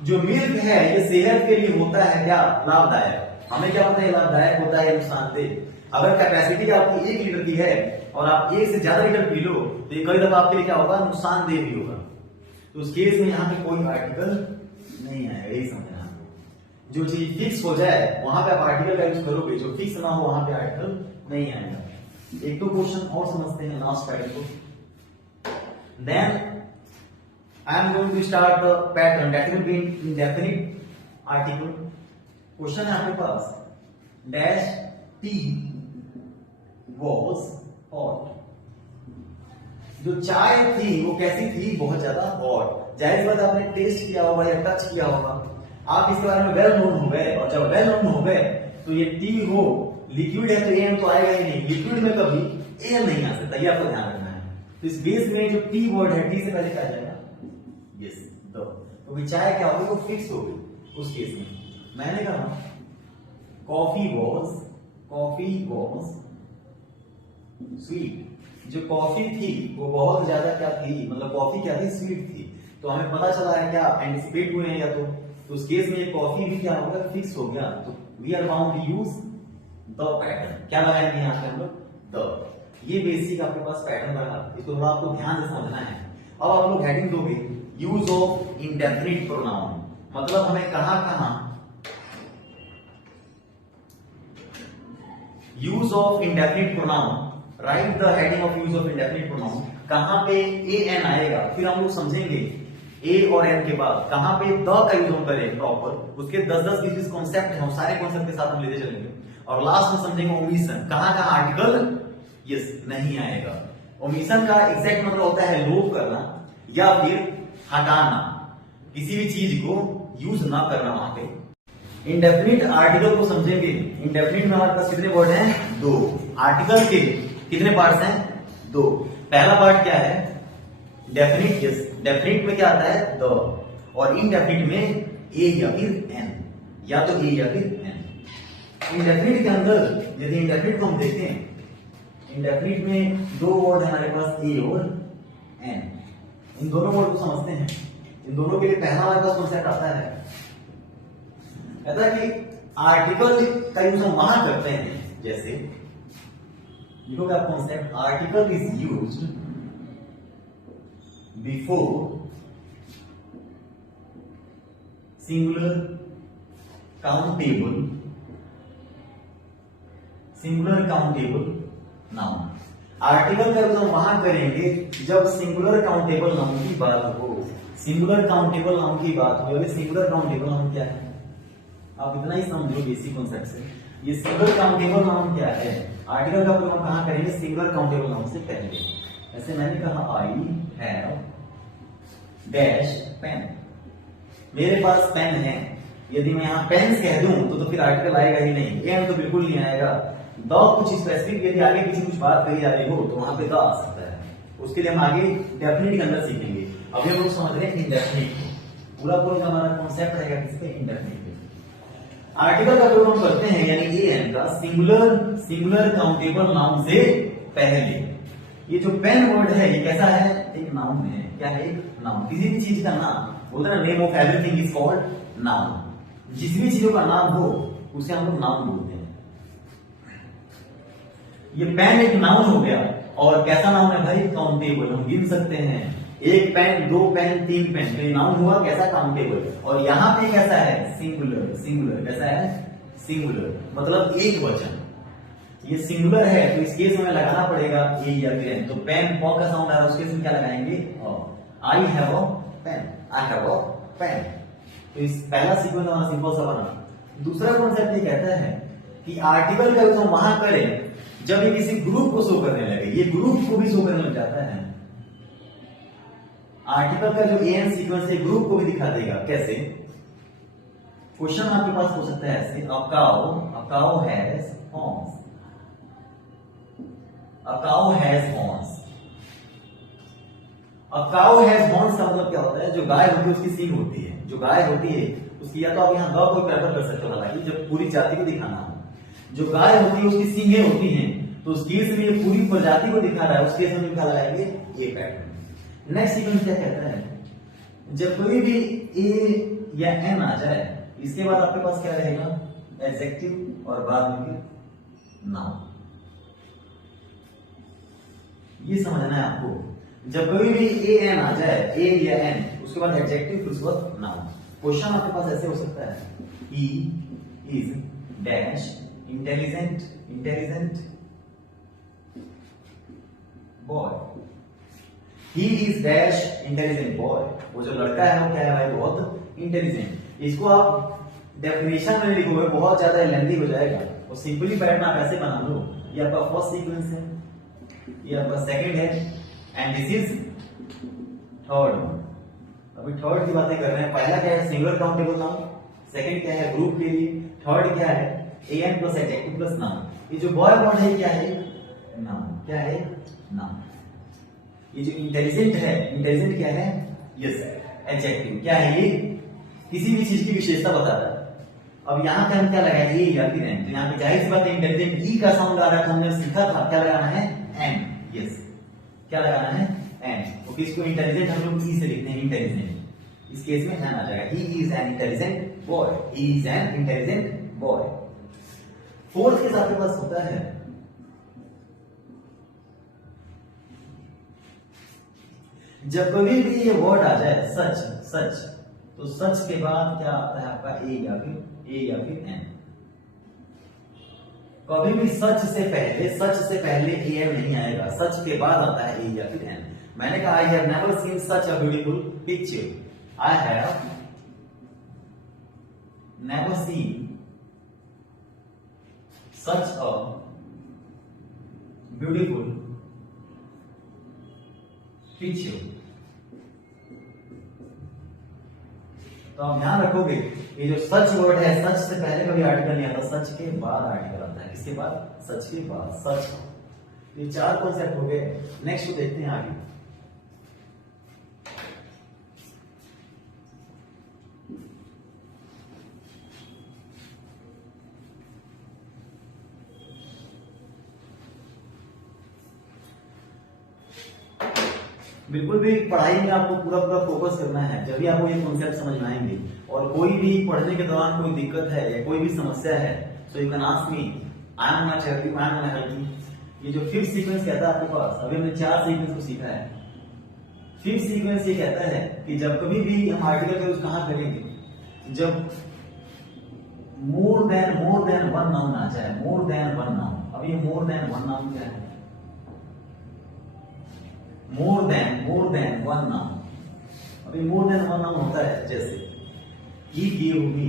जो मिल्क है ये सेहत के लिए होता है क्या, लाभदायक। हमें क्या होता है, लाभदायक होता है, नुकसानदेह। अगर कैपेसिटी आपकी 1 लीटर की है और आप 1 से ज्यादा लीटर पी लो तो ये कई दफा आपके लिए क्या होगा, नुकसानदेह भी होगा। तो उस केस में यहाँ पे कोई आर्टिकल नहीं आएगा, यही समझना। जो चीज फिक्स हो जाए वहां पे आप आर्टिकल का यूज करोगे, जो फिक्स ना हो वहां पे आर्टिकल नहीं आएगा। एक तो क्वेश्चन और समझते हैं लास्ट पैटर्न को, then I am going to start the pattern that will be indefinite article. Question है आपके पास, डैश टी वॉज हॉट, जो चाय थी वो कैसी थी, बहुत ज्यादा हॉट। जाहिर बात आपने टेस्ट किया होगा या टच किया होगा, आप इसके बारे में वेल नोन हो गए, और जब वेल नोन हो गए तो ये टी हो लिक्विड है तो एन तो आएगा ही नहीं, लिक्विड में कभी एन नहीं आ सकता, ये आपको ध्यान रखना है। तो इस बेस में जो टी वर्ड है, टी से पहले क्या आ जाएगा, यस, द, क्योंकि चाय क्या होगी, वो फिक्स हो गई। उस केस में मैंने कहा कॉफी वॉज स्वीट, जो कॉफी थी वो बहुत ज्यादा क्या थी, मतलब कॉफी क्या थी, स्वीट थी। तो हमें पता चला है क्या, एंटिसिपेट हुए हैं या तो उस केस में ये कॉफी भी क्या होगा, फिक्स हो गया। तो we are bound to use the pattern, क्या लगाएंगे यहाँ पे हम लोग, द। ये बेसिक आपके पास पैटर्न रहा, इसको थोड़ा आपको ध्यान से समझना है। अब आप लोग हेडिंग दोगे यूज ऑफ इंडेफिनिट प्रोनाउन, मतलब हमें कहां use of indefinite pronoun, right the heading of use of indefinite pronoun, कहां पे ए एन आएगा, फिर हम लोग समझेंगे ए और एन के बाद कहां पे द का यूज हम करें प्रॉपर, उसके 10-10 बीस कॉन्सेप्ट हैं, सारे कॉन्सेप्ट के साथ हम लेते चलेंगे। और लास्ट में समझेंगे ओमिशन, कहां आर्टिकल यस नहीं आएगा। ओमिशन का एग्जैक्ट मतलब होता है लोप करना या फिर हटाना, किसी भी चीज को यूज ना करना वहां पे। इंडेफिनिट आर्टिकल को समझेंगे। इंडेफिनिट में हमारे पास कितने वर्ड हैं, 2। आर्टिकल के कितने पार्ट्स हैं, 2। पहला पार्ट क्या है, डेफिनिट, यस, डेफिनिट में क्या आता है, द, और इनडेफिनिट में ए या फिर एन, या तो ए या फिर एन। इंडेफिनिट के अंदर यदि इंडेफिनिट को हम देखें, इंडेफिनिट में 2 वर्ड है हमारे पास, ए और एन। इन दोनों वर्ड को समझते हैं। इन दोनों के लिए पहला हमारे पास कॉन्सेप्ट आता है, कहता है कि आर्टिकल का यूज हम वहां करते हैं, जैसे लिखोगे आप concept, article is used before singular countable noun. Article का यूज हम वहां करेंगे जब सिंगुलर काउंटेबल नाउन की बात हो। सिंगुलर काउंटेबल नाउन की बात हो, अभी सिंगुलर काउंटेबल नाउन क्या है, आप इतना ही समझो बेसिक कॉन्सेप्ट से। ये सिंगुलर काउंटेबल नाउन क्या है, आर्टिकल का प्रयोग हम कहां करेंगे, सिंगुलर काउंटेबल नाउन से पहले। ऐसे मैंने कहा आई हैव डैश पेन, मेरे पास पेन है। यदि मैं यहाँ पेन्स कह दूं तो फिर आर्टिकल आएगा ही नहीं, एन तो बिल्कुल नहीं आएगा। द कुछ स्पेसिफिक, यदि आगे किसी कुछ बात कही जा रही हो तो वहां पे द आ सकता है, उसके लिए हम आगे डेफिनेट के अंदर सीखेंगे। अभी हम लोग समझ रहे हैं इंडेफिनिट, पूरा जो हमारा कॉन्सेप्ट रहेगा किस पे, इंडेफिनिट। आर्टिकल का प्रयोग हम करते हैं यानी ए एन का सिंगुलर काउंटेबल नाउन से पहले। ये जो पेन वर्ड है ये कैसा है, एक नाउन है। क्या है, एक नाउन। किसी भी चीज का नाम बोलते हैं, name of everything is called noun. जिस भी चीजों का नाम हो उसे हम लोग नाउन बोलते हैं। ये पेन एक नाउन हो गया, और कैसा नाउन है भाई, काउंटेबल, हम गिन सकते हैं। एक पेन, दो पेन, तीन पेन, तो नाउन हुआ कैसा, काउंटेबल। और यहाँ पे कैसा है, सिंगुलर। सिंगुलर कैसा है, सिंगुलर मतलब एक वचन। ये सिंगुलर है तो इस केस में लगाना पड़ेगा ए या फिर एन। तो पेन पॉ का साउंड आ रहा है, उस केस में क्या लगाएंगे, I have a pen, I have a pen. तो इस पहला सीक्वेंस हमारा सिंपल सा बना। दूसरा कॉन्सेप्ट ये कहता है कि आर्टिकल का यूज हम वहां करें जब ये किसी ग्रुप को शो करने लगे, ये ग्रुप को भी शो करने लग जाता है। आर्टिकल का जो एन सीक्वेंस है ग्रुप को भी दिखा देगा। कैसे, क्वेश्चन आपके पास हो सकता है ऐसे, a cow has horns, a cow has horns. A cow has horns का मतलब क्या होता है, जो गाय होती है उसकी सींग होती है। जो गाय होती है उसकी, या तो आप यहाँ द को प्रेफर कर सकते हो, हालांकि जब पूरी जाति को दिखाना हो। जो गाय होती है उसकी सींगें होती हैं, तो उस केस में ये पूरी प्रजाति को दिखा रहा है, उस केस में क्या लगाएंगे, ए पैटर्न। नेक्स्ट सीक्वेंस क्या कहता है, जब कोई भी ए या एन आ जाए, इसके बाद आपके पास क्या रहेगा, एडजेक्टिव और बाद में फिर नाउन। ये समझना है आपको। जब कोई भी ए एन आ जाए, ए या एन, उसके बाद एडजेक्टिव, फिर उसके बाद नाउन। क्वेश्चन आपके पास ऐसे हो सकता है, he is dash intelligent, intelligent boy. He is dash intelligent boy. वो जो लड़का है वो क्या है भाई, बहुत इंटेलिजेंट। इसको आप डेफिनेशन में लिखोगे बहुत ज्यादा लेंथी हो जाएगा, और सिंपली पैटर्न आप ऐसे बना लो। ये आपका फर्स्ट सीक्वेंस है, ये आपका सेकंड है, एंड दिस इज थर्ड। अभी थर्ड की बातें कर रहे हैं। पहला क्या है, सिंगुलर काउंटेबल नाउन। सेकंड क्या है, ग्रुप के लिए। थर्ड क्या है, an plus adjective plus noun. ये जो बॉय वर्ड है क्या है, नाउन। क्या है, नाउन। ये जो इंटेलिजेंट है, इंटेलिजेंट क्या है, यस एडजेक्टिव। क्या है ये, किसी भी चीज की विशेषता बताता है। अब यहाँ पे हम क्या लगाए, ए या फिर एन। तो यहाँ पे जाहिर सी बात है, इंटेलिजेंट ई का साउंड आ रहा था, हमने सीखा था क्या लगाना है, एन। यस, क्या लगाना है, एन। तो किसको इंटेलिजेंट हम लोग ई से लिखते हैं, इंटेलिजेंट। इस केस में एन आ जाएगा, he is an intelligent boy, he is an intelligent boy. Fourth case आपके पास होता है, जब कभी भी ये वर्ड आ जाए, सच, सच, तो सच के बाद क्या आता है आपका, ए या फिर एन। कभी भी सच से पहले ए एन नहीं आएगा, सच के बाद आता है ए या फिर एन। मैंने कहा, I have never seen such a beautiful picture. I have never seen such a beautiful picture. तो आप ध्यान रखोगे, ये जो सच वर्ड है, सच से पहले कभी आर्टिकल नहीं आता, सच के बाद आर्टिकल आता है। इसके बाद, सच के बाद, सच। ये चार कॉन्सेप्ट हो गए। नेक्स्ट को देखते हैं आगे। बिल्कुल भी पढ़ाई में आपको पूरा फोकस करना है, जब भी आपको ये कॉन्सेप्ट समझ में आएंगे। और कोई भी पढ़ने के दौरान कोई दिक्कत है या कोई भी समस्या है, so you can ask me, I am not help you, I am gonna help you. ये जो फिफ्थ सीक्वेंस कहता है आपके पास, अभी हमने 4 सीक्वेंस को सीखा है। फिफ्थ सीक्वेंस ये कहता है कि जब कभी भी हम आर्टिकल का यूज कहां करेंगे, जब मोर देन वन नाउन आ जाए, मोर देन वन नाउन। अब ये मोर देन वन नाउन क्या है, मोर देन वन नाउन। अभी मोर देन वन नाउन होता है, जैसे he gave me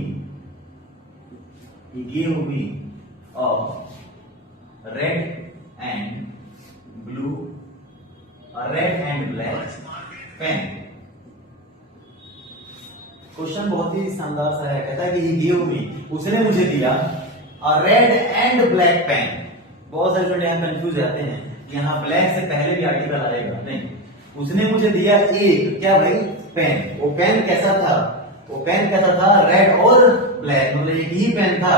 a red and black pen। Question बहुत ही शानदार सा है, कहता है कि he gave me, उसने मुझे दिया, a red and black pen। बहुत सारे स्टूडेंट यहाँ कंफ्यूज रहते हैं, यहाँ ब्लैक से पहले भी आर्टिकल आएगा, नहीं। उसने मुझे दिया एक, क्या भाई, पेन। वो पेन कैसा था, वो पेन कैसा था, रेड और ब्लैक, मतलब एक ही पेन था।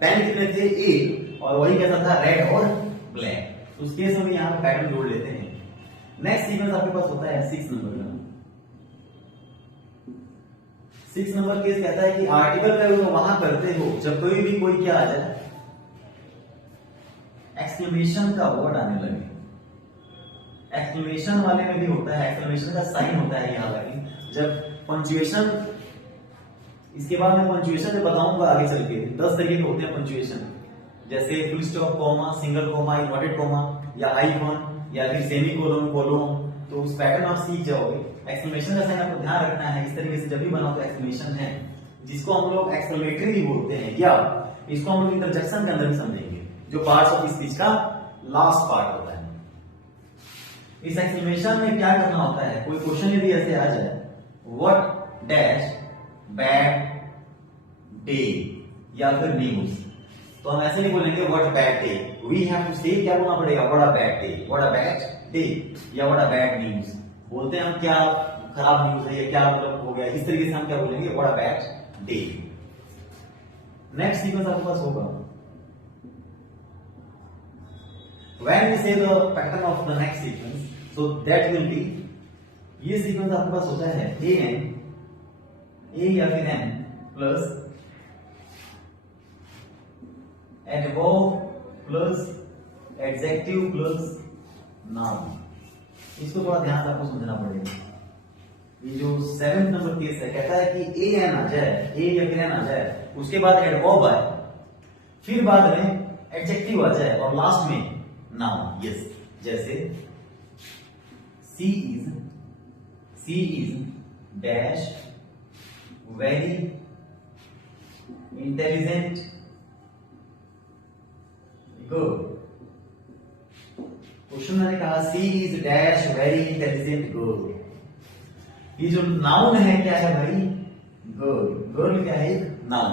पेन कितने थे, एक, और वही कैसा था, रेड और ब्लैक। उस केस में यहाँ पैटर्न जोड़ लेते हैं। नेक्स्ट सीक्वेंस आपके पास होता है 6 नंबर का। 6 नंबर केस कहता है कि आर्टिकल का यूज वहां करते हो जब कोई क्या आ जाए, एक्सक्लेमेशन का वर्ड आने लगे। एक्सक्लेमेशन वाले में भी होता है, एक्सक्लेमेशन का साइन होता है यहाँ लगी जब पंक्चुएशन, इसके बाद मैं पंक्चुएशन जब बताऊंगा आगे चल के 10 तरीके के होते हैं पंक्चुएशन, जैसे full stop, comma, single comma, inverted comma या आइकॉन या फिर सेमी कोलोन, कोलोन, तो उस पैटर्न आप सीख जाओगे। एक्सक्लेमेशन का साइन आपको ध्यान रखना है, इस तरीके से जब भी बनाओ तो एक्सक्लेमेशन है जिसको हम लोग एक्सक्लेमेटरी भी बोलते हैं, या इसको हम लोग इंटरजेक्शन के अंदर भी समझेंगे, जो पार्ट्स ऑफ स्पीच का लास्ट पार्ट होता है। इस एक्सक्लेमेशन में क्या करना होता है, कोई क्वेश्चन यदि ऐसे आ जाए, व्हाट डैश बैड डे या फिर न्यूज, तो हम ऐसे नहीं बोलेंगे what bad day, we have to say क्या बोलना पड़ेगा, what a bad day, what a bad day या व्हाट अ बैड न्यूज। बोलते हैं हम क्या खराब न्यूज है या क्या मतलब हो गया, इस तरीके से हम क्या बोलेंगे, what a bad day. Next sequence आपके पास होगा, when we say the pattern of the next sequence, so that will be, ये सीक्वेंस आपके पास होता है a या फिर n plus adverb plus adjective plus noun. इसको थोड़ा ध्यान से आपको समझना पड़ेगा। ये जो 7th नंबर केस है, कहता है कि a n आ जाए, a या फिर n आ जाए, उसके बाद adverb आए, फिर बाद में एडजेक्टिव आ जाए और लास्ट में नाउन। यस, जैसे she is dash very intelligent good. Question मैंने कहा she is dash very intelligent girl, ये जो नाउन है क्या है भाई, गर्ल। गर्ल क्या है, नाउन।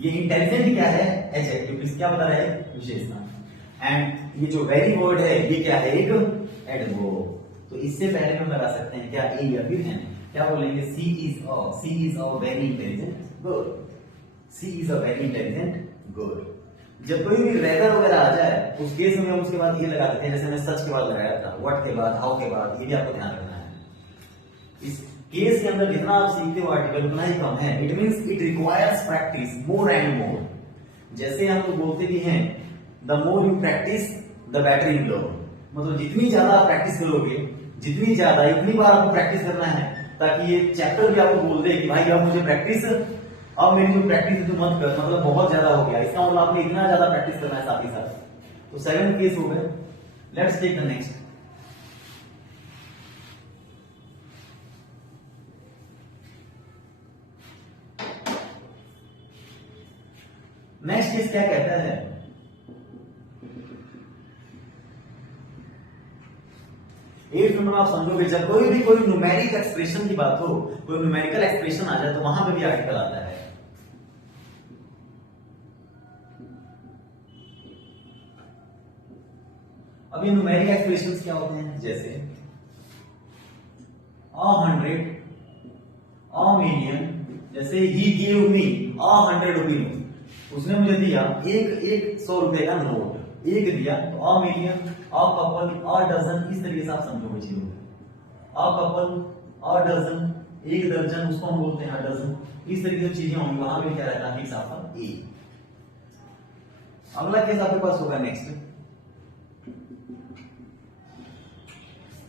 ये इंटेलिजेंट क्या है, एडजेक्टिव, क्या बता रहा है, विशेषण। एंड ये जो वेरी वर्ड है ये क्या है, एक एडवर्ब। तो इससे पहले हम लगा सकते हैं क्या, ए या फिर एन। क्या बोलेंगे, she is a very intelligent girl, she is a very intelligent girl. जब कोई भी रेदर वगैरह आ जाए उस केस में हम उसके बाद ये लगा देते हैं, जैसे मैं सच के बाद लगाया था, व्हाट के बाद, हाउ के बाद, ये भी आपको ध्यान रखना है। इस केस के अंदर जितना आप सीखते हो आर्टिकल उतना ही कम है। It means it requires practice more and more. जैसे हम लोग बोलते भी हैं, the more you practice the better you learn, मतलब जितनी ज्यादा आप प्रैक्टिस करोगे, जितनी ज्यादा, इतनी बार आपको प्रैक्टिस करना है ताकि ये चैप्टर भी आपको बोल दे कि भाई अब मुझे प्रैक्टिस, अब मेरी जो प्रैक्टिस है तो मत कर, मतलब बहुत ज्यादा हो गया, इसका मतलब आपने इतना ज्यादा प्रैक्टिस करना है साथ ही साथ। तो 7th केस हो गए। Let's take the next. Next case क्या कहता है, एट नंबर आप समझोगे, जब कोई न्यूमेरिक एक्सप्रेशन की बात हो, कोई न्यूमेरिकल एक्सप्रेशन आ जाए तो वहां पे भी आर्टिकल आता है। अब ये न्यूमेरिक एक्सप्रेशंस क्या होते हैं, जैसे 100, a million, जैसे ही गिव मी 100 रुपीज, उसने मुझे दिया एक 100 रुपए का नोट, एक दिया, तो a million, a couple, a dozen, इस तरीके से आप समझोगे चीजों को। a couple, a dozen, एक दर्जन, उसको हम बोलते हैं a dozen, इस तरीके से चीजें होंगी। वहां पे क्या रहता है, फिक्स आपका ए। अगला केस आपके पास होगा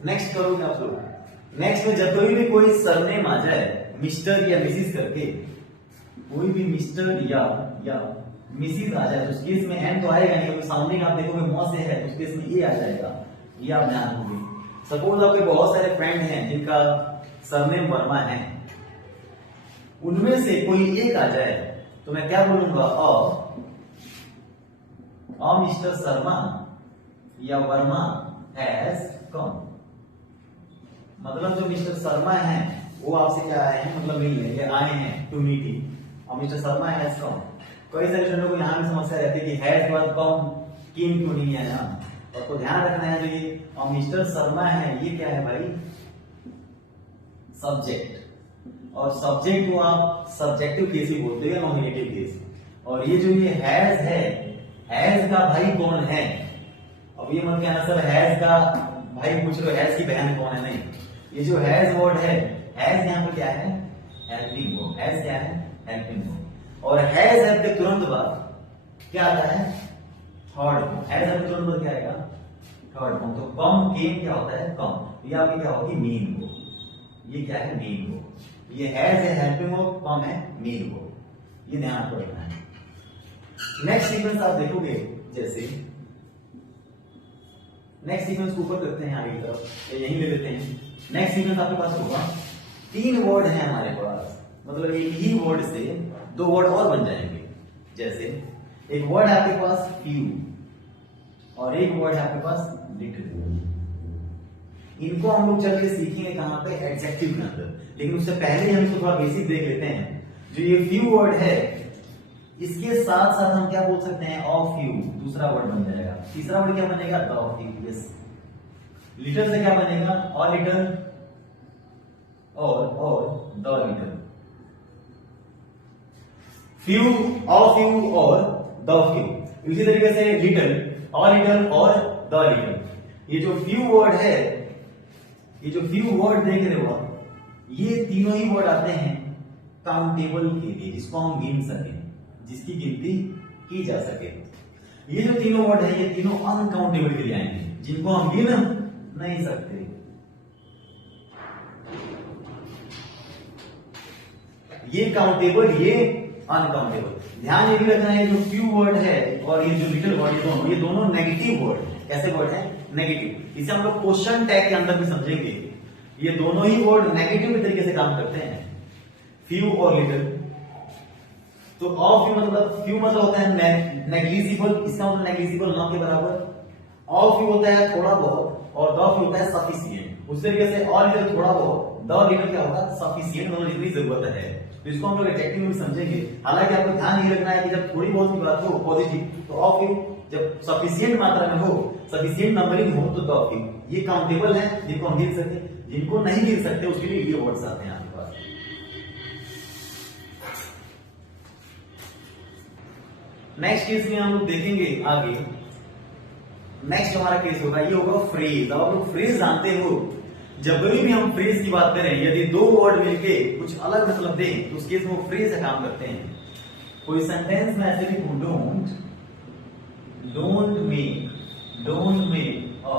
नेक्स्ट करोगे आप लोग। नेक्स्ट में जब कोई सरनेम आ जाए, मिस्टर या मिसिस करके, कोई भी मिस्टर या मिसिस आ जाए, तो उस केस में एन तो आएगा नहीं, क्योंकि साउंडिंग आप देखोगे मौ से है, तो उस केस में ए आ जाएगा, ये आप ध्यान रखोगे। सपोज आपके बहुत सारे फ्रेंड हैं जिनका सरनेम वर्मा है, उनमें से कोई एक आ जाए तो मैं क्या बोलूंगा, मिस्टर शर्मा या वर्मा हैज कम, मतलब जो मिस्टर शर्मा है वो आपसे क्या आए हैं, मतलब मिलने या आए हैं टू मीट यू, और मिस्टर शर्मा हैज कम। कई सारे स्टूडेंटों को यहाँ भी समस्या रहती है कि हैज वर्ब कम, किम क्यों नहीं है यहाँ, और तो ध्यान रखना है, जो ये मिस्टर शर्मा है ये क्या है भाई, सब्जेक्ट, और सब्जेक्ट को आप सब्जेक्टिव केस ही बोलते हैं, नॉमिनेटिव केस। और ये जो ये हैज है, हैज का भाई कौन है, अब ये मत कहना सर हैज का भाई पूछ रहे हो, हैज की बहन कौन है, नहीं, ये जो हैज वर्ड है, हैज यहाँ पर क्या है, हेल्पिंग वर्ब, हैज क्या है, हेल्पिंग वर्ब। और हैज है के तुरंत बाद क्या आता है, थर्ड। हैज है के तुरंत बाद क्या आएगा, थर्ड फॉर्म। तो कम केम क्या होता है? कम। ये आपकी क्या होगी? मीन वो। ये क्या है? मीन वो। ये हैज है हेल्पिंग वर्ब, कम है मीन वो। ये ध्यान आपको रखना है। नेक्स्ट सीक्वेंस आप देखोगे, जैसे नेक्स्ट सीक्वेंस को ऊपर करते हैं आगे की तरफ, यहीं ले लेते हैं। नेक्स्ट सीक्वेंस आपके पास होगा, 3 वर्ड है हमारे पास, मतलब एक ही वर्ड से 2 वर्ड और बन जाएंगे। जैसे एक वर्ड है आपके पास फ्यू और एक वर्ड है आपके पास लिटिल। इनको हम लोग चल के सीखेंगे कहां पे? एडजेक्टिव के अंदर। लेकिन उससे पहले हम इसको थोड़ा बेसिक देख लेते हैं। जो ये फ्यू वर्ड है, इसके साथ साथ हम क्या बोल सकते हैं? ऑफ फ्यू, दूसरा वर्ड बन जाएगा। तीसरा वर्ड क्या बनेगा? The few. यस। लिटिल से क्या बनेगा? और लिटिल और the little. Few, of few और द फ्यू। इसी तरीके से लिटिल और द लिटिल। ये जो फ्यू वर्ड है, ये जो फ्यू वर्ड देख रहे हो आप, ये तीनों ही वर्ड आते हैं काउंटेबल के लिए, जिसको हम गिन सकें, जिसकी गिनती की जा सके। ये जो तीनों वर्ड है, ये तीनों अनकाउंटेबल के लिए आएंगे, जिनको हम गिन नहीं सकते। ये काउंटेबल, ये अनकाउंटेबल। ध्यान ये भी रखना है, जो फ्यू वर्ड है और ये जो लिटिल वर्ड, ये दोनों नेगेटिव वर्ड है। कैसे वर्ड है? नेगेटिव। इसे हम लोग क्वेश्चन टैग के अंदर भी समझेंगे। ये दोनों ही वर्ड नेगेटिव तरीके से काम करते हैं, फ्यू और लिटिल। तो ऑफ फ्यू मतलब, फ्यू मतलब होता है नेग्लिजिबल, इसका मतलब नेग्लिजिबल ना के बराबर। ऑफ फ्यू होता है थोड़ा बहुत और द फ्यू होता है सफिशिएंट। उस तरीके से और लिटिल थोड़ा बहुत, द लिटिल क्या होगा? सफिशिएंट, मतलब जितनी जरूरत है। तो इसको हम लोग एडजेक्टिव में समझेंगे। हालांकि आपको ध्यान ये रखना है कि जब थोड़ी बहुत की बात हो पॉजिटिव, तो ऑफ फ्यू। जब सफिशिएंट मात्रा में हो, सफिशिएंट नंबरिंग हो, तो द फ्यू। ये काउंटेबल है, जिनको हम गिन सकते। जिनको नहीं गिन सकते उसके लिए ये वर्ड्स आते हैं आपके पास। नेक्स्ट केस में हम लोग देखेंगे आगे। नेक्स्ट हमारा केस होगा, ये होगा फ्रेज। अब आप लोग फ्रेज जानते हो, जब भी हम फ्रेज की बात करें, यदि 2 वर्ड मिलके कुछ अलग मतलब दें, तो उस केस में वो फ्रेज का काम करते हैं। कोई सेंटेंस में ऐसे लिखूं, डोंट मेक अ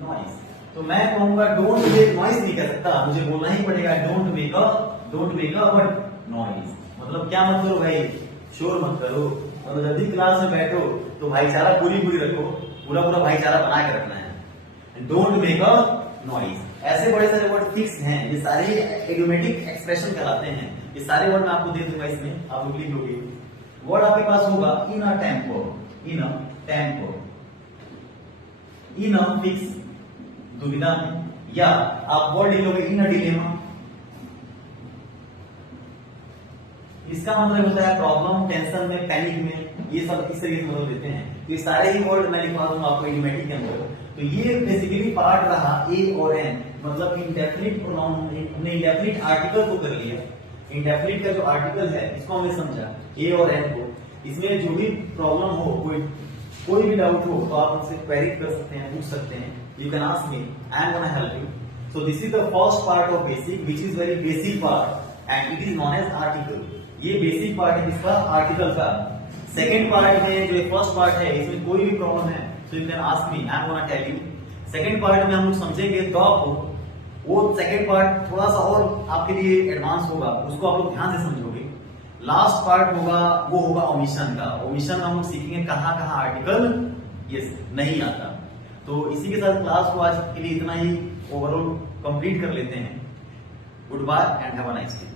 नॉइज, तो मैं कहूंगा डोंट मेक नॉइज नहीं कह सकता, मुझे बोलना ही पड़ेगा don't make a but noise. मतलब क्या मत करो भाई? शोर मत करो। मतलब जब भी क्लास में बैठो तो भाईचारा पूरी रखो, पूरा भाईचारा बना के रखना है। Don't make a noise. ऐसे बड़े सारे वर्ड फिक्स हैं, ये सारे इडियोमेटिक एक्सप्रेशन कहलाते हैं। ये सारे वर्ड मैं आपको दे दूंगा, इसमें आप लोग लिख लोगे। वर्ड आपके पास होगा इन अ टेम्पो, इन अ फिक्स, दुविधा में, या आप वर्ड लिख लोगे इन अ डिलेमा। इसका मतलब होता है प्रॉब्लम, टेंशन में, पैनिक में, ये सब इस तरीके से मतलब देते हैं। तो ये सारे ही वर्ड मैं लिखवा दूंगा आपको इडियोमेटिक के अंदर। तो ये बेसिकली पार्ट रहा ए और एन, मतलब इंडेफिनिट प्रोनाउन। हमने इंडेफिनिट आर्टिकल को कर लिया। इंडेफिनिट का जो आर्टिकल है इसको हमने समझा, ए और एन को। इसमें जो भी प्रॉब्लम हो, कोई भी डाउट हो, तो आप मुझसे क्वेरी कर सकते हैं, पूछ सकते हैं। You can ask me, I am gonna help you. So this is the first part of basic, which is very basic part and it is known as article. ये बेसिक पार्ट है किसका? Article का। Second part में जो first part है, इसमें कोई भी प्रॉब्लम है तो you can ask me, I am gonna tell you. Second part में हम लोग समझेंगे द को, वो सेकेंड पार्ट थोड़ा सा और आपके लिए एडवांस होगा, उसको आप लोग ध्यान से समझोगे। लास्ट पार्ट होगा, वो होगा ओमिशन का। ओमिशन में हम लोग सीखेंगे कहां कहां आर्टिकल यस नहीं आता। तो इसी के साथ क्लास को आज के लिए इतना ही ओवरऑल कंप्लीट कर लेते हैं। Goodbye and have a nice day.